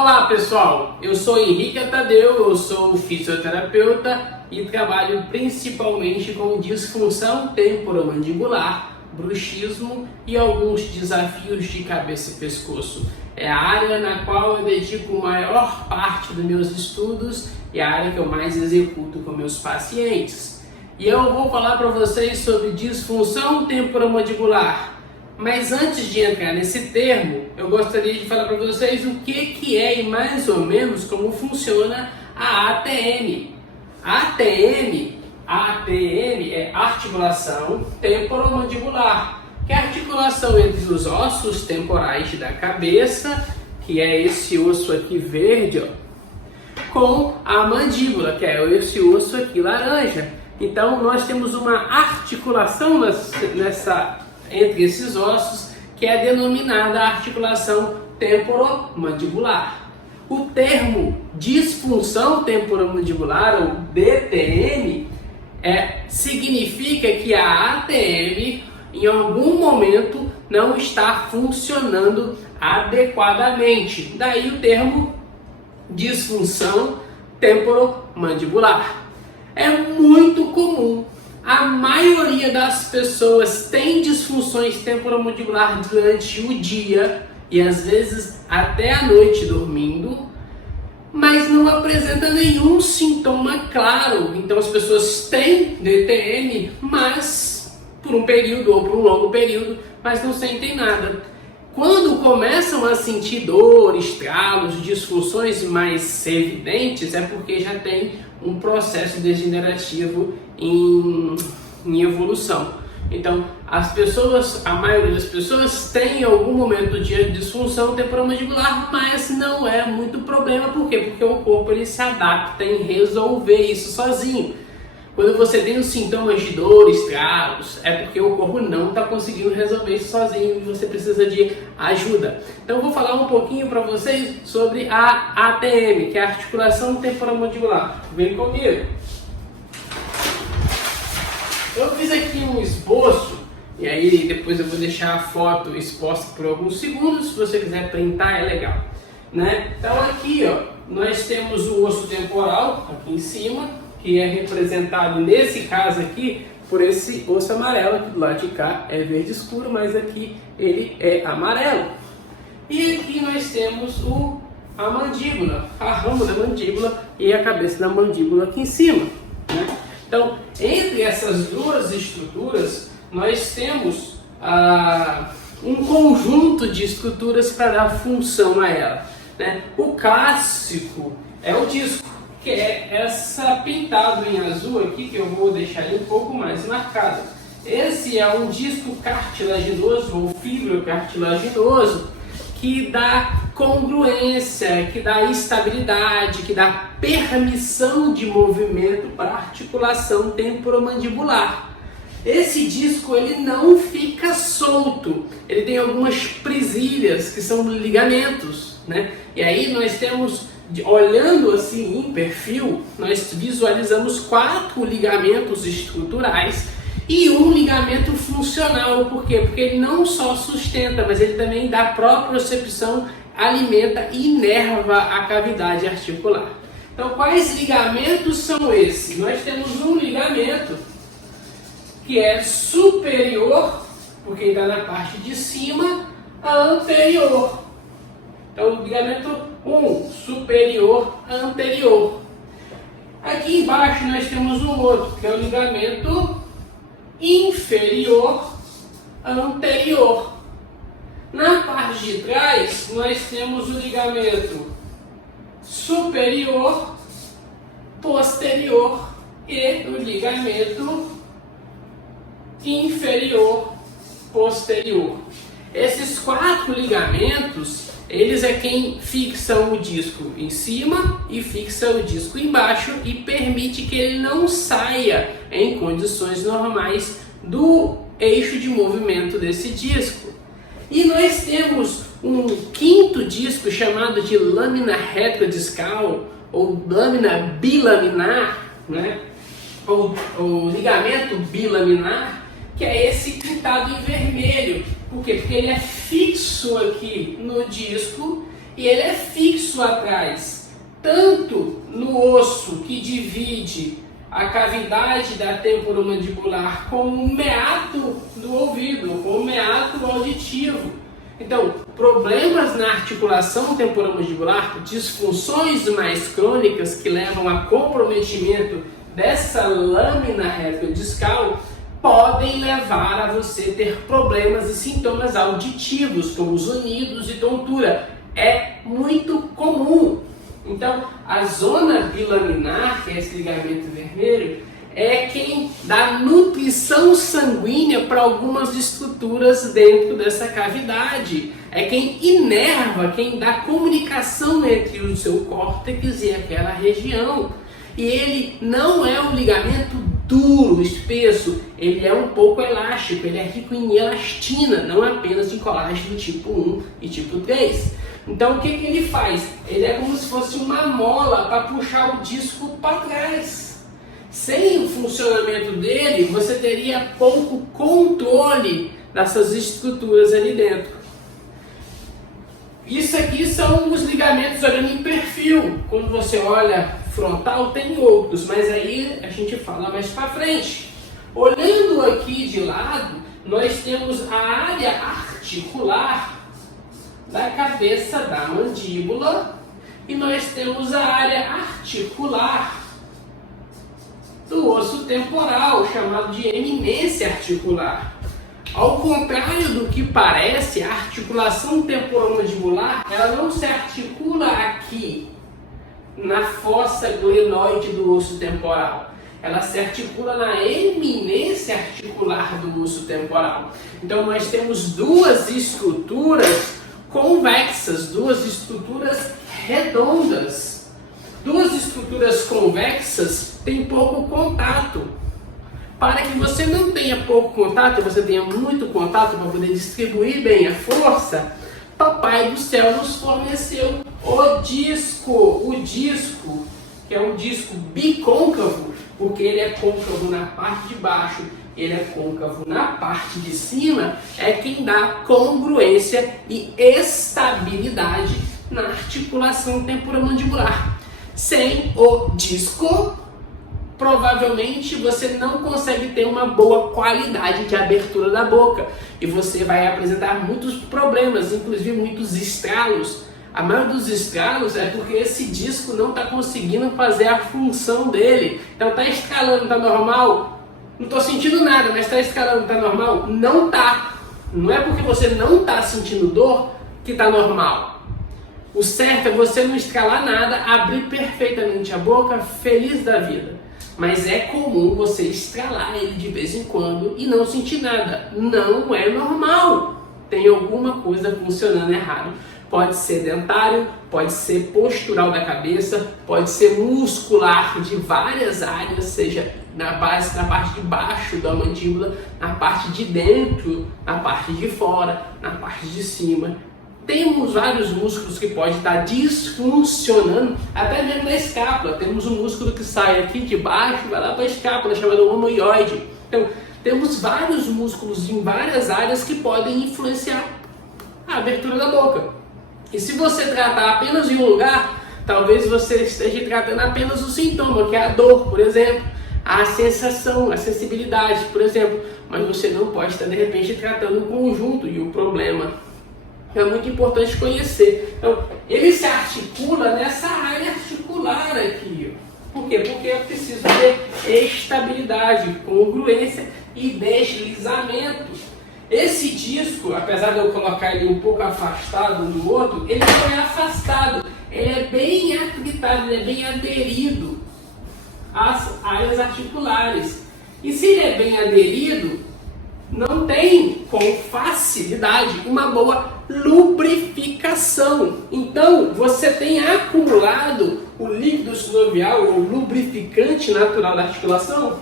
Olá pessoal, eu sou Henrique Tadeu, eu sou fisioterapeuta e trabalho principalmente com disfunção temporomandibular, bruxismo e alguns desafios de cabeça e pescoço. É a área na qual eu dedico a maior parte dos meus estudos e a área que eu mais executo com meus pacientes. E eu vou falar para vocês sobre disfunção temporomandibular. Mas antes de entrar nesse termo, eu gostaria de falar para vocês o que é e mais ou menos como funciona a ATM. ATM é articulação temporomandibular, que é a articulação entre os ossos temporais da cabeça, que é esse osso aqui verde, com a mandíbula, que é esse osso aqui laranja. Então nós temos uma articulação entre esses ossos, que é denominada articulação temporomandibular. O termo disfunção temporomandibular, ou DTM, significa que a ATM em algum momento não está funcionando adequadamente. Daí o termo disfunção temporomandibular. É muito comum. A maioria das pessoas tem disfunções temporomandibular durante o dia e às vezes até a noite dormindo, mas não apresenta nenhum sintoma claro. Então as pessoas têm DTM, mas por um período ou por um longo período, mas não sentem nada. Quando começam a sentir dor, estralos, disfunções mais evidentes, é porque já tem um processo degenerativo em evolução. Então, a maioria das pessoas tem em algum momento de disfunção temporomandibular, mas não é muito problema. Por quê? Porque o corpo ele se adapta em resolver isso sozinho. Quando você tem os sintomas de dor, estralos, é porque o corpo não está conseguindo resolver isso sozinho e você precisa de ajuda. Então eu vou falar um pouquinho para vocês sobre a ATM, que é a articulação temporomandibular. Vem comigo. Eu fiz aqui um esboço e aí depois eu vou deixar a foto exposta por alguns segundos. Se você quiser printar é legal, né? Então aqui nós temos o osso temporal aqui em cima, que é representado nesse caso aqui por esse osso amarelo, que do lado de cá é verde escuro, mas aqui ele é amarelo. E aqui nós temos a mandíbula, a ramo da mandíbula e a cabeça da mandíbula aqui em cima, né? Então, entre essas duas estruturas, nós temos um conjunto de estruturas para dar função a ela, né? O clássico é o disco, que é essa pintado em azul aqui, que eu vou deixar ele um pouco mais marcado. Esse é um disco cartilaginoso ou fibrocartilaginoso que dá congruência, que dá estabilidade, que dá permissão de movimento para a articulação temporomandibular. Esse disco ele não fica solto, ele tem algumas presilhas que são ligamentos, né? E aí nós temos, olhando assim em perfil, nós visualizamos 4 ligamentos estruturais e um ligamento funcional. Por quê? Porque ele não só sustenta, mas ele também dá propriocepção, alimenta e inerva a cavidade articular. Então, quais ligamentos são esses? Nós temos um ligamento que é superior, porque está na parte de cima, a anterior. Então, o ligamento 1, superior anterior. Aqui embaixo nós temos um outro, que é o ligamento inferior anterior. Na parte de trás, nós temos o ligamento superior posterior e o ligamento inferior posterior. Esses 4 ligamentos, eles é quem fixam o disco em cima e fixa o disco embaixo e permite que ele não saia em condições normais do eixo de movimento desse disco. E nós temos um 5º disco chamado de lâmina retrodiscal ou lâmina bilaminar, né? ou ligamento bilaminar, que é esse pintado em vermelho. Por quê? Porque ele é fixo aqui no disco e ele é fixo atrás, tanto no osso que divide a cavidade da temporomandibular com o meato do ouvido, com o meato auditivo. Então, problemas na articulação temporomandibular, disfunções mais crônicas que levam a comprometimento dessa lâmina retrodiscal, podem levar a você ter problemas e sintomas auditivos, como zunidos e tontura. É muito comum. Então, a zona bilaminar, que é esse ligamento vermelho, é quem dá nutrição sanguínea para algumas estruturas dentro dessa cavidade. É quem inerva, quem dá comunicação entre o seu córtex e aquela região. E ele não é um ligamento duro, espesso, ele é um pouco elástico, ele é rico em elastina, não apenas em colágeno tipo 1 e tipo 3. Então o que ele faz? Ele é como se fosse uma mola para puxar o disco para trás. Sem o funcionamento dele, você teria pouco controle dessas estruturas ali dentro. Isso aqui são os ligamentos olhando em perfil. Quando você olha frontal, tem outros, mas aí a gente fala mais para frente. Olhando aqui de lado, nós temos a área articular da cabeça da mandíbula e nós temos a área articular do osso temporal, chamado de eminência articular. Ao contrário do que parece, a articulação temporomandibular, ela não se articula aqui na fossa glenoide do osso temporal. Ela se articula na eminência articular do osso temporal. Então nós temos duas estruturas convexas, duas estruturas redondas. Duas estruturas convexas têm pouco contato. Para que você não tenha pouco contato, você tenha muito contato para poder distribuir bem a força, Papai do Céu nos forneceu o disco, que é um disco bicôncavo, porque ele é côncavo na parte de baixo, ele é côncavo na parte de cima, é quem dá congruência e estabilidade na articulação temporomandibular. Sem o disco, provavelmente você não consegue ter uma boa qualidade de abertura da boca e você vai apresentar muitos problemas, inclusive muitos estralos. A maioria dos estralos é porque esse disco não está conseguindo fazer a função dele. Então está estralando, está normal? Não estou sentindo nada, mas está estralando, está normal? Não está. Não é porque você não está sentindo dor que está normal. O certo é você não estralar nada, abrir perfeitamente a boca, feliz da vida. Mas é comum você estralar ele de vez em quando e não sentir nada. Não é normal. Tem alguma coisa funcionando errado. Pode ser dentário, pode ser postural da cabeça, pode ser muscular de várias áreas, seja na base, na parte de baixo da mandíbula, na parte de dentro, na parte de fora, na parte de cima. Temos vários músculos que podem estar disfuncionando, até mesmo na escápula. Temos um músculo que sai aqui de baixo e vai lá para a escápula, chamado omoioide. Então, temos vários músculos em várias áreas que podem influenciar a abertura da boca. E se você tratar apenas em um lugar, talvez você esteja tratando apenas o sintoma, que é a dor, por exemplo, a sensação, a sensibilidade, por exemplo. Mas você não pode estar, de repente, tratando o conjunto e o problema. É muito importante conhecer. Então, ele se articula nessa área articular aqui. Por quê? Porque eu preciso ter estabilidade, congruência e deslizamento. Esse disco, apesar de eu colocar ele um pouco afastado um do outro, ele não é afastado. Ele é bem atritado, ele é bem aderido às áreas articulares. E se ele é bem aderido, não tem com facilidade uma boa lubrificação. Então você tem acumulado o líquido sinovial, ou lubrificante natural da articulação,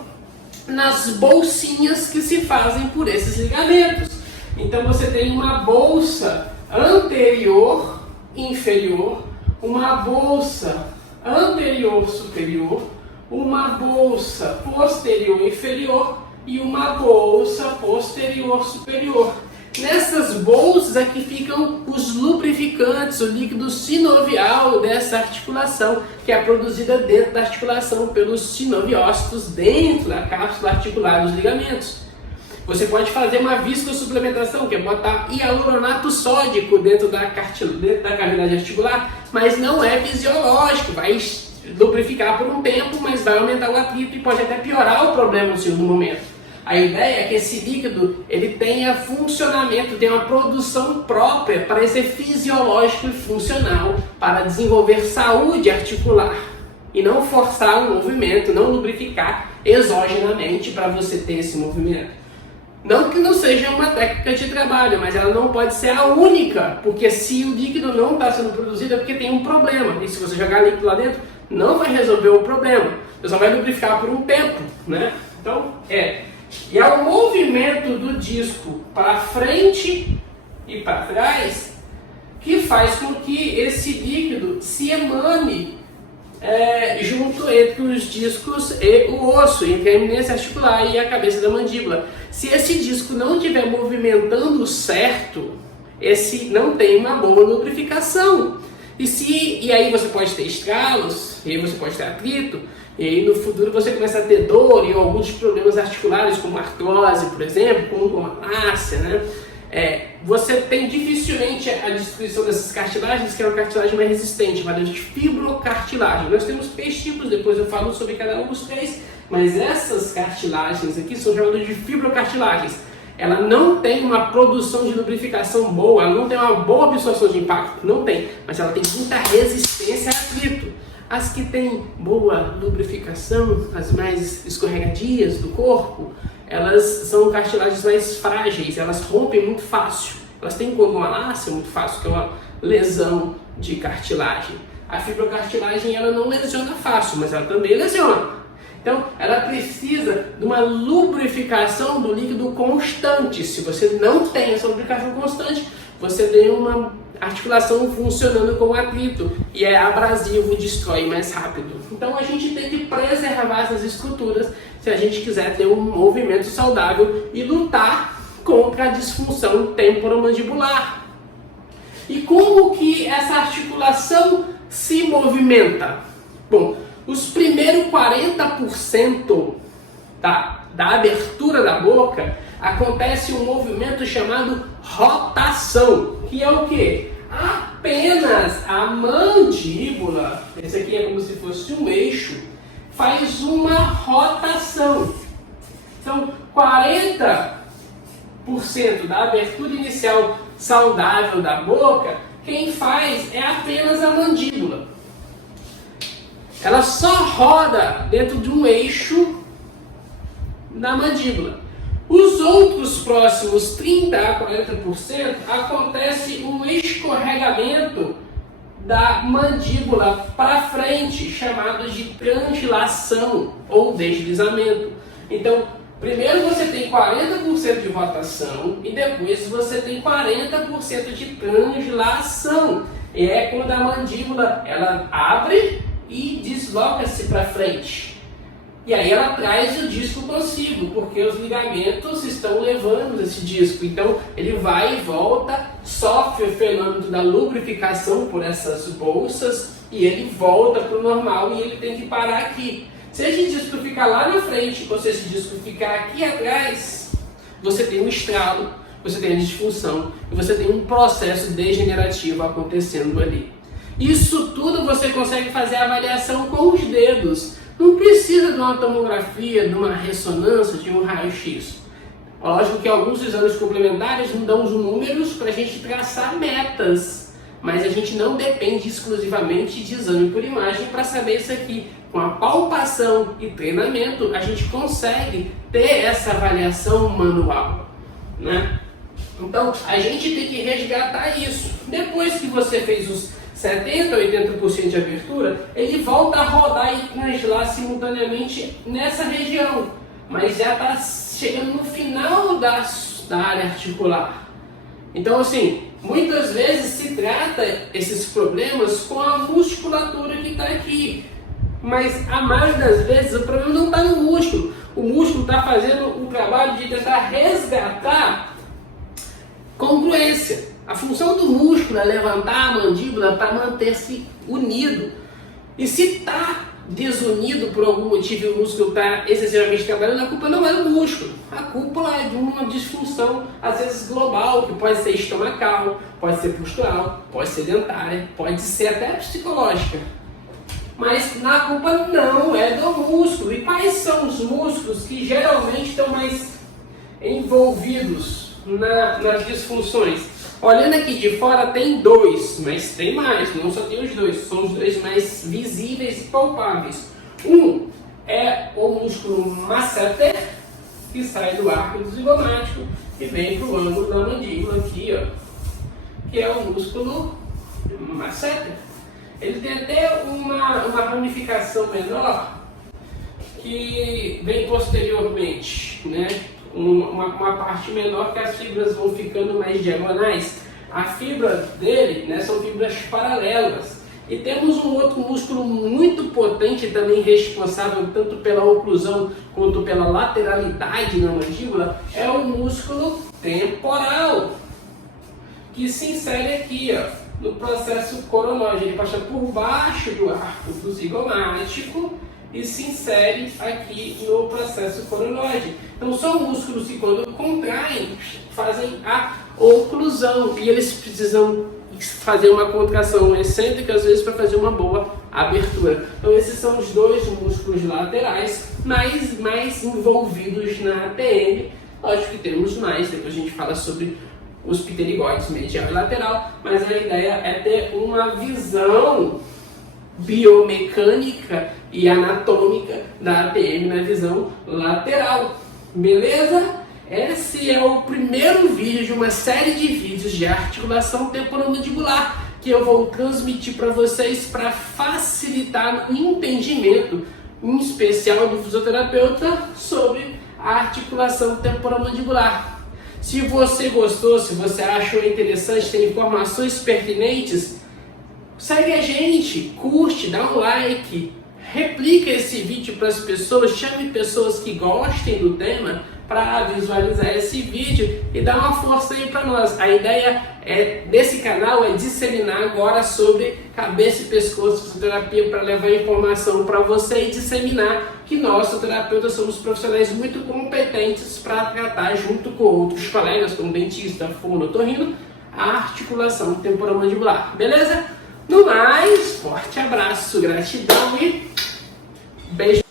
nas bolsinhas que se fazem por esses ligamentos. Então você tem uma bolsa anterior inferior, uma bolsa anterior superior, uma bolsa posterior inferior e uma bolsa posterior superior. Nessas bolsas aqui ficam os lubrificantes, o líquido sinovial dessa articulação, que é produzida dentro da articulação pelos sinoviócitos dentro da cápsula articular dos ligamentos. Você pode fazer uma viscosuplementação, que é botar hialuronato sódico dentro da cavidade articular, mas não é fisiológico, vai lubrificar por um tempo, mas vai aumentar o atrito e pode até piorar o problema no segundo momento. A ideia é que esse líquido ele tenha funcionamento, tenha uma produção própria para ser fisiológico e funcional, para desenvolver saúde articular e não forçar o movimento, não lubrificar exogenamente para você ter esse movimento. Não que não seja uma técnica de trabalho, mas ela não pode ser a única, porque se o líquido não está sendo produzido é porque tem um problema, e se você jogar líquido lá dentro, não vai resolver o problema, você só vai lubrificar por um tempo, né? Então, E é o movimento do disco para frente e para trás que faz com que esse líquido se emane junto entre os discos e o osso, entre a eminência articular e a cabeça da mandíbula. Se esse disco não estiver movimentando certo, esse não tem uma boa lubrificação. E aí você pode ter estralos, e aí você pode ter atrito, e aí no futuro você começa a ter dor e alguns problemas articulares, como artrose, por exemplo, como malácia, né? Você tem dificilmente a destruição dessas cartilagens, que é uma cartilagem mais resistente, chamada de fibrocartilagem. Nós temos 3 tipos, depois eu falo sobre cada um dos 3, mas essas cartilagens aqui são chamadas de fibrocartilagens. Ela não tem uma produção de lubrificação boa, ela não tem uma boa absorção de impacto, não tem, mas ela tem muita resistência a atrito. As que têm boa lubrificação, as mais escorregadias do corpo, elas são cartilagens mais frágeis, elas rompem muito fácil. Elas têm como malácia muito fácil, que é uma lesão de cartilagem. A fibrocartilagem ela não lesiona fácil, mas ela também lesiona. Então, ela precisa de uma lubrificação do líquido constante. Se você não tem essa lubrificação constante, você tem uma articulação funcionando como atrito e é abrasivo, destrói mais rápido. Então, a gente tem que preservar essas estruturas se a gente quiser ter um movimento saudável e lutar contra a disfunção temporomandibular. E como que essa articulação se movimenta? Bom, os primeiros 40% da abertura da boca acontece um movimento chamado rotação, que é o que? Apenas a mandíbula, esse aqui é como se fosse um eixo, faz uma rotação. Então, 40% da abertura inicial saudável da boca, quem faz é apenas a mandíbula. Ela só roda dentro de um eixo na mandíbula. Os outros próximos 30 a 40% acontece um escorregamento da mandíbula para frente, chamado de translação ou deslizamento. Então, primeiro você tem 40% de rotação e depois você tem 40% de translação. E é quando a mandíbula ela abre e desloca-se para frente. E aí ela traz o disco consigo, porque os ligamentos estão levando esse disco. Então ele vai e volta, sofre o fenômeno da lubrificação por essas bolsas e ele volta para o normal e ele tem que parar aqui. Se esse disco ficar lá na frente ou se esse disco ficar aqui atrás, você tem um estralo, você tem a disfunção e você tem um processo degenerativo acontecendo ali. Isso tudo você consegue fazer a avaliação com os dedos. Não precisa de uma tomografia, de uma ressonância, de um raio-x. Lógico que alguns exames complementares nos dão os números para a gente traçar metas, mas a gente não depende exclusivamente de exame por imagem para saber isso aqui. Com a palpação e treinamento, a gente consegue ter essa avaliação manual, né? Então, a gente tem que resgatar isso. Depois que você fez os 70% a 80% de abertura, ele volta a rodar e translar simultaneamente nessa região, mas já está chegando no final da área articular. Então, assim, muitas vezes se trata esses problemas com a musculatura que está aqui, mas a maioria das vezes o problema não está no músculo. O músculo está fazendo o trabalho de tentar resgatar congruência. A função do músculo é levantar a mandíbula para manter-se unido. E se está desunido por algum motivo e o músculo está excessivamente trabalhando, a culpa não é do músculo. A culpa é de uma disfunção, às vezes global, que pode ser estomacal, pode ser postural, pode ser dentária, pode ser até psicológica. Mas a culpa não é do músculo. E quais são os músculos que geralmente estão mais envolvidos nas disfunções? Olhando aqui de fora tem dois, mas tem mais, não só tem os dois, são os dois mais visíveis e palpáveis. Um é o músculo masseter, que sai do arco zigomático e vem para o ângulo da mandíbula aqui, ó, que é o músculo masseter. Ele tem até uma ramificação menor que vem posteriormente, né? Uma parte menor que as fibras vão ficando mais diagonais. A fibra dele, né, são fibras paralelas. E temos um outro músculo muito potente, também responsável tanto pela oclusão quanto pela lateralidade na mandíbula, é o músculo temporal, que se insere aqui, ó, no processo coronóide. Ele passa por baixo do arco do zigomático e se insere aqui no processo coronóide. Então são músculos que quando contraem fazem a oclusão e eles precisam fazer uma contração excêntrica às vezes para fazer uma boa abertura. Então esses são os dois músculos laterais mais envolvidos na TM. Lógico que temos mais, depois a gente fala sobre os pterigoides medial e lateral, mas a ideia é ter uma visão biomecânica e anatômica da ATM na visão lateral. Beleza? Esse é o primeiro vídeo de uma série de vídeos de articulação temporomandibular que eu vou transmitir para vocês para facilitar o entendimento, em especial do fisioterapeuta, sobre a articulação temporomandibular. Se você gostou, se você achou interessante, tem informações pertinentes, segue a gente, curte, dá um like, replica esse vídeo para as pessoas, chame pessoas que gostem do tema para visualizar esse vídeo e dar uma força aí para nós. A ideia desse canal é disseminar agora sobre cabeça e pescoço, fisioterapia, para levar informação para você e disseminar que nós, fisioterapeutas, somos profissionais muito competentes para tratar junto com outros colegas, como dentista, fono, otorrino, a articulação temporomandibular. Beleza? No mais, forte abraço, gratidão e beijo.